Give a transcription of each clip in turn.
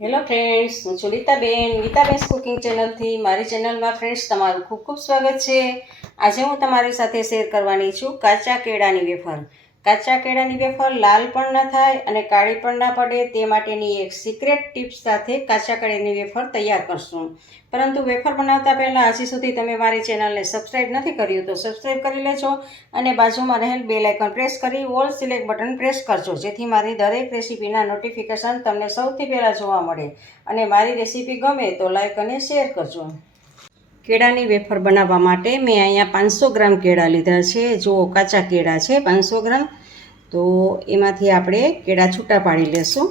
Hello friends, હું છું Nitaben cooking ચેનલથી. મારી ચેનલમાં ફ્રેન્ડ્સ તમારું ખૂબ ખૂબ સ્વાગત છે. આજે હું તમારી સાથે શેર કરવાની છું કાચા કેળાની વેફર. કાચા કેળાની વેફર લાલ પણ ન થાય અને કાળી પણ ના પડે તે માટેની એક સિક્રેટ ટિપ્સ સાથે કાચા કેળાની વેફર તૈયાર કરશું. પરંતુ વેફર બનાવતા પહેલાં હજી સુધી તમે મારી ચેનલને સબસ્ક્રાઈબ નથી કર્યું તો સબસ્ક્રાઈબ કરી લેજો અને બાજુમાં રહેલ બેલ આઇકન પ્રેસ કરી ઓલ સિલેક્ટ બટન પ્રેસ કરજો, જેથી મારી દરેક રેસીપીના નોટિફિકેશન તમને સૌથી પહેલાં જોવા મળે. અને મારી રેસીપી ગમે તો લાઈક અને શેર કરજો. કેળાની વેફર બનાવવા માટે મેં અહીંયા 500 ગ્રામ કેળા લીધા છે. જો કાચા કેળા છે 500 ગ્રામ. તો એમાંથી આપણે કેળા છૂટા પાડી લેશું.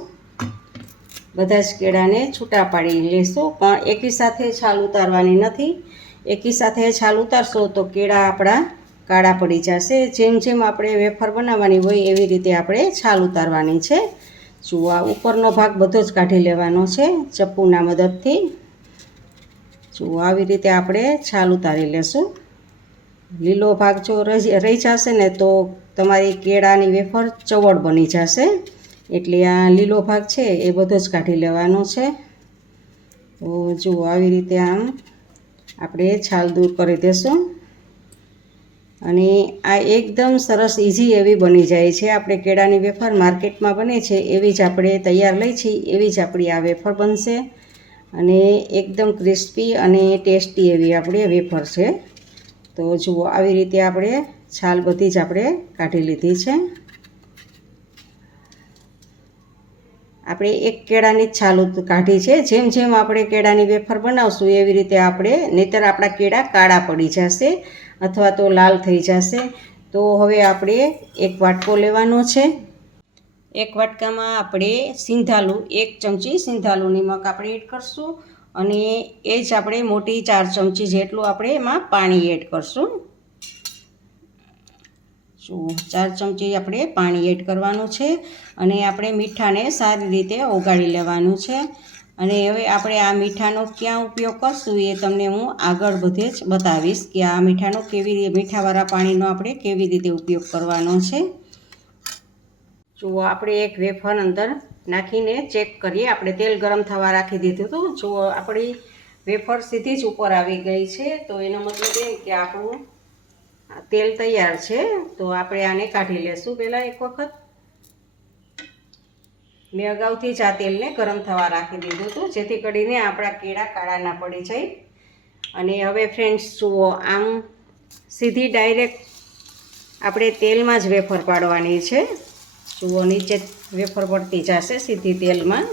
બધા જ કેળાને છૂટા પાડી લેશું, પણ એકી સાથે છાલ ઉતારવાની નથી. એકી સાથે છાલ ઉતારશો તો કેળા આપણા કાળા પડી જશે. જેમ જેમ આપણે વેફર બનાવવાની હોય એવી રીતે આપણે છાલ ઉતારવાની છે. જુઓ, આ ઉપરનો ભાગ બધો જ કાઢી લેવાનો છે ચપ્પુના મદદથી. જુઓ, આવી રીતે આપણે છાલ ઉતારી લેશું. લીલો ભાગ જો રહી જશે ને તો તમારી કેળાની વેફર ચવડ બની જશે. એટલે આ લીલો ભાગ છે એ બધો જ કાઢી લેવાનો છે. તો જુઓ, આવી રીતે આમ આપણે છાલ દૂર કરી દઈશું. અને આ એકદમ સરસ ઇઝી એવી બની જાય છે. આપણે કેળાની વેફર માર્કેટમાં બને છે એવી જ આપણે તૈયાર લઈ છીએ એવી જ આપણી આ વેફર બનશે. અને એકદમ ક્રિસ્પી અને ટેસ્ટી એવી આપણી વેફર છે. તો જુઓ, આવી રીતે આપણે છાલ બધી જ આપણે કાઢી લીધી છે. આપણે એક કેળાની જ છાલ કાઢી છે. જેમ જેમ આપણે કેળાની વેફર બનાવશું એવી રીતે આપણે, નહીંતર આપણા કેળા કાળા પડી જશે અથવા તો લાલ થઈ જશે. તો હવે આપણે એક વાટકો લેવાનો છે. એક વાટકામાં આપણે સિંધાલું 1 ચમચી સિંધાલું નિમક આપણે એડ કરશું. અને એ જ આપણે મોટી 4 ચમચી જેટલું આપણે એમાં પાણી એડ કરશું. જો 4 ચમચી આપણે પાણી એડ કરવાનું છે. અને આપણે મીઠાને સારી રીતે ઓગાળી લેવાનું છે. અને હવે આપણે આ મીઠાનો ક્યાં ઉપયોગ કરશું એ તમને હું આગળ બધે જ બતાવીશ કે આ મીઠાનો મીઠાવાળા પાણીનો આપણે કેવી રીતે ઉપયોગ કરવાનો છે. જુઓ, આપણે એક વેફર અંદર નાખીને ચેક કરીએ. આપણે તેલ ગરમ થવા રાખી દીધું હતું. જુઓ, આપણી વેફર સીધી જ ઉપર આવી ગઈ છે. તો એનો મતલબ એમ કે આપણું તેલ તૈયાર છે. તો આપણે આને કાઢી લેશું. પહેલાં એક વખત મેં અગાઉથી જ આ તેલને ગરમ થવા રાખી દીધું હતું, જેથી કરીને આપણા કેળા કાળા ના પડી જાય. અને હવે ફ્રેન્ડ્સ જુઓ, આમ સીધી ડાયરેક્ટ આપણે તેલમાં જ વેફર પાડવાની છે. જુઓ, નીચે વેફર પડતી જશે સીધી તેલમાં.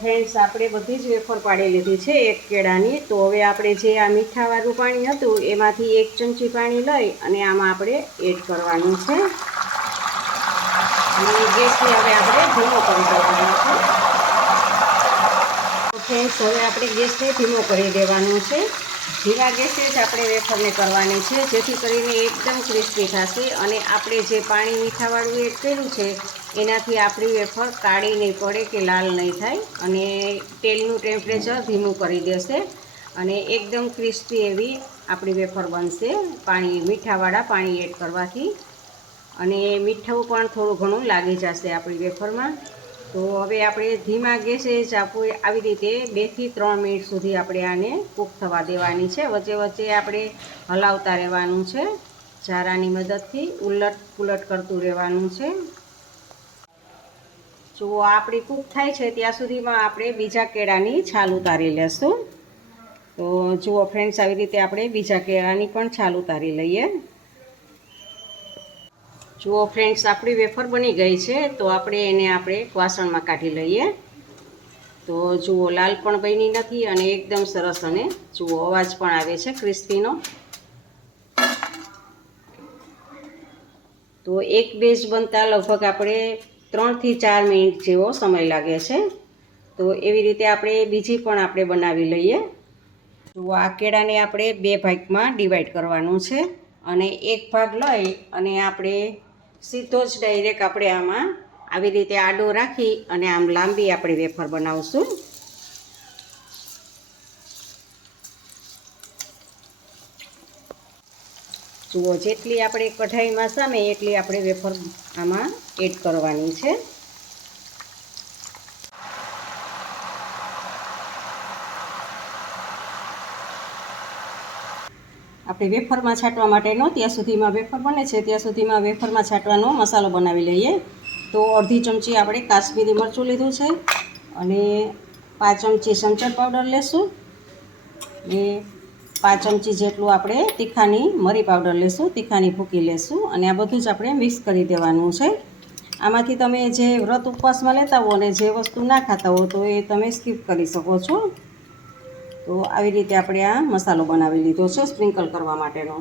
ફ્રેન્ડ્સ, આપણે બધી જ વેફર પાડી લીધી છે એક કેળાની. તો હવે આપણે જે આ મીઠાવાળું પાણી હતું એમાંથી 1 ચમચી પાણી લઈ અને આમાં આપણે એડ કરવાનું છે. અને ગેસને હવે આપણે ધીમો કરી દેવાનો છે. તો ફ્રેન્ડ્સ, હવે આપણે ગેસને ધીમો કરી દેવાનો છે. ધીમા ગેસે જ આપણે વેફરને કરવાની છે, જેથી કરીને એકદમ ક્રિસ્પી થશે. અને આપણે જે પાણી મીઠાવાળું એડ કર્યું છે એનાથી આપણી વેફર કાળી નહીં પડે કે લાલ નહીં થાય. અને તેલનું ટેમ્પરેચર ધીમું કરી દેશે અને એકદમ ક્રિસ્પી એવી આપણી વેફર બનશે મીઠાવાળા પાણી એડ કરવાથી. અને મીઠું પણ થોડું ઘણું લાગી જશે આપણી વેફરમાં. તો હવે આપણે ધીમા ગેસે જ આવી રીતે 2 થી 3 મિનિટ સુધી આપણે આને કૂક થવા દેવાની છે. વચ્ચે વચ્ચે આપણે હલાવતા રહેવાનું છે. ઝારાની મદદથી ઉલટ પુલટ કરતું રહેવાનું છે. જુઓ, આપણી કૂક થાય છે ત્યાં સુધીમાં આપણે બીજા કેળાની છાલ ઉતારી લેશું. તો જુઓ ફ્રેન્ડ્સ, આવી રીતે આપણે બીજા કેળાની પણ છાલ ઉતારી લઈએ. જુઓ ફ્રેન્ડ્સ, આપણી વેફર બની ગઈ છે. તો આપણે એને વાસણમાં કાઢી લઈએ. તો જુઓ, લાલ પણ બની નથી અને એકદમ સરસ. અને જુઓ, અવાજ પણ આવે છે ક્રિસ્પીનો. તો એક બેચ બનતા લગભગ આપણે 3 થી 4 મિનિટ જેવો સમય લાગે છે. તો એવી રીતે આપણે બીજી પણ આપણે બનાવી લઈએ. જુઓ, આ કેળાને આપણે 2 ભાગમાં ડિવાઈડ કરવાનું છે. અને એક ભાગ લઈ અને આપણે સીધો જ ડાયરેક્ટ આપણે આમાં આવી રીતે આડો રાખી અને આમ લાંબી આપણે વેફર બનાવશું. જુઓ, જેટલી આપણે કઢાઈમાં સામે એટલી આપણે વેફર આમાં એડ કરવાની છે. આપણે વેફરમાં છાંટવા માટેનો ત્યાં સુધીમાં વેફર બને છે ત્યાં સુધીમાં વેફરમાં છાંટવાનો મસાલો બનાવી લઈએ. તો અડધી ચમચી આપણે કાશ્મીરી મરચું લીધું છે અને 5 ચમચી સંચળ પાવડર લેશું ને 5 ચમચી જેટલું આપણે તીખાની મરી પાવડર લેશું, તીખાની ભૂકી લેશું અને આ બધું જ આપણે મિક્સ કરી દેવાનું છે. આમાંથી તમે જે વ્રત ઉપવાસમાં લેતા હો અને જે વસ્તુ ના ખાતા હો તો એ તમે સ્કીપ કરી શકો છો. તો આવી રીતે આપણે આ મસાલો બનાવી લીધો છે સ્પ્રિંકલ કરવા માટેનો.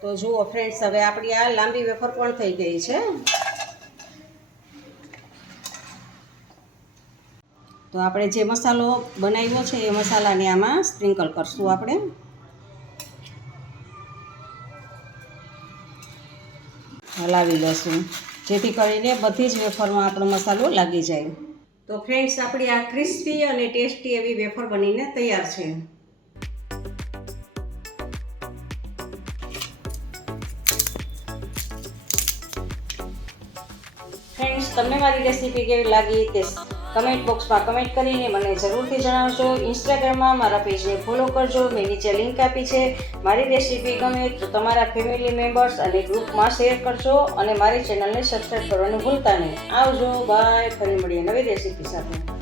તો જુઓ ફ્રેન્ડ્સ, હવે આપણી આ લાંબી વેફર પણ થઈ ગઈ છે. તો આપણે જે મસાલો બનાવ્યો છે એ મસાલાને આમાં સ્પ્રિંકલ કરશું. આપણે હલાવી લઈશું જેથી કરીને બધી જ વેફરમાં આપણો મસાલો લાગી જાય. તો ફ્રેન્ડ્સ, આપણી આ ક્રિસ્પી અને ટેસ્ટી એવી વેફર બનીને તૈયાર છે. ફ્રેન્ડ્સ, તમને મારી રેસીપી કેવી લાગી તે કમેન્ટ બોક્સમાં કમેન્ટ કરીને મને જરૂરથી જણાવજો. ઇન્સ્ટાગ્રામમાં મારા પેજને ફોલો કરજો, મેં નીચે લિંક આપી છે. મારી રેસીપી ગમે તો તમારા ફેમિલી મેમ્બર્સ અને ગ્રુપમાં શેર કરજો અને મારી ચેનલને સબસ્ક્રાઈબ કરવાનું ભૂલતા નહીં. આવજો, બાય. ફરી મળીએ નવી રેસીપી સાથે.